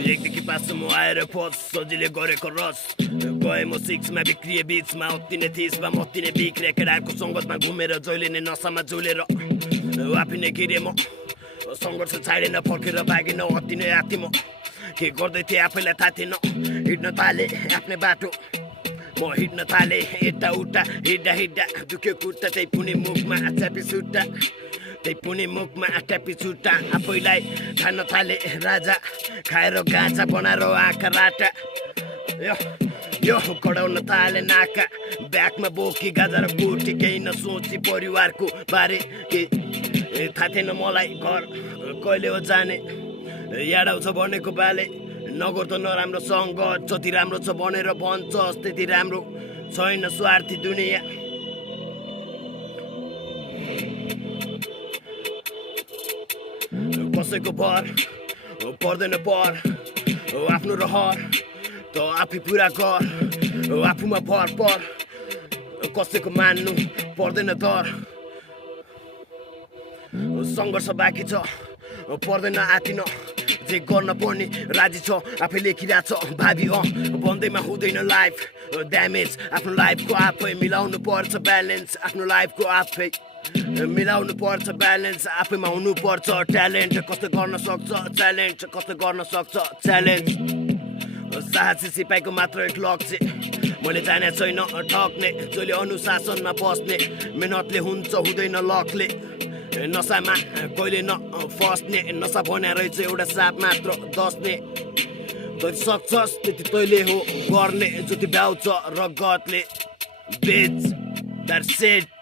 एकदेखि पाँचसम्म आएर फस सजिले गरेको रस गए म सिक्समा बिक्रिए बिचमा अत्तिने थिसमा मत्तिने बिग्रे केटाहरूको सङ्गतमा घुमेर जहिले नै नसामा झुलेर आफै नै गिरे म सङ्घर्ष छाडेन फर्केर भागेन अति नै आथि म के गर्दै थिएँ आफैलाई थाहा थिएन हिँड्न थालेँ आफ्नै बाटो म हिँड्न थालेँ यता उता हिँड्दा हिँड्दा दुख्यो खुट्टा त्यही पुनि मुखमा च्यापी सुट्टा त्यही पुनि मुखमा ट्यापी छुट्टा आफैलाई खान थाले राजा खाएर गाँचा बनाएर आँखा राटा यो कडाउन थाले नाका ब्यागमा बोकी गाजा र गोटी केही नसोची परिवारको बारे के थाहा थिएन मलाई घर कहिले हो जाने याडाउँछ भनेको बाले नगर त नराम्रो सङ्गत जति राम्रो छ भनेर भन्छस् त्यति राम्रो छैन स्वार्थी दुनियाँ कसैको भर पर्दैन पर आफ्नो रहर त आफै पुरा गर आफूमा भर पर कसैको मान्नु पर्दैन डर सङ्घर्ष बाँकी छ पर्दैन आतिन जे गर्न पर्ने राजी छ आफै लेखिरहेछ भावी भन्दैमा हुँदैन लाइफ ड्यामेज आफ्नो लाइफको आफै मिलाउनु पर्छ ब्यालेन्स आफ्नो लाइफको आफै मिलाउनु पर्छ ब्यालेन्स आफैमा हुनुपर्छ ट्यालेन्ट कस्तो गर्न सक्छ च्यालेन्ज कस्तो गर्न सक्छ च्यालेन्ज साहसी सिपाहीको मात्र एक लक्ष्य मैले जाने छैन ठक्ने जसले अनुशासनमा बस्ने मेहनतले हुन्छ हुँदैन लकले नसामा कहिले न फस्ने नसा भन्या रहेछ एउटा साप मात्र दस्ने जति सक्छस् त्यति तैले हो गर्ने जति भ्याउँछ रगतले बेच द्याट्स इट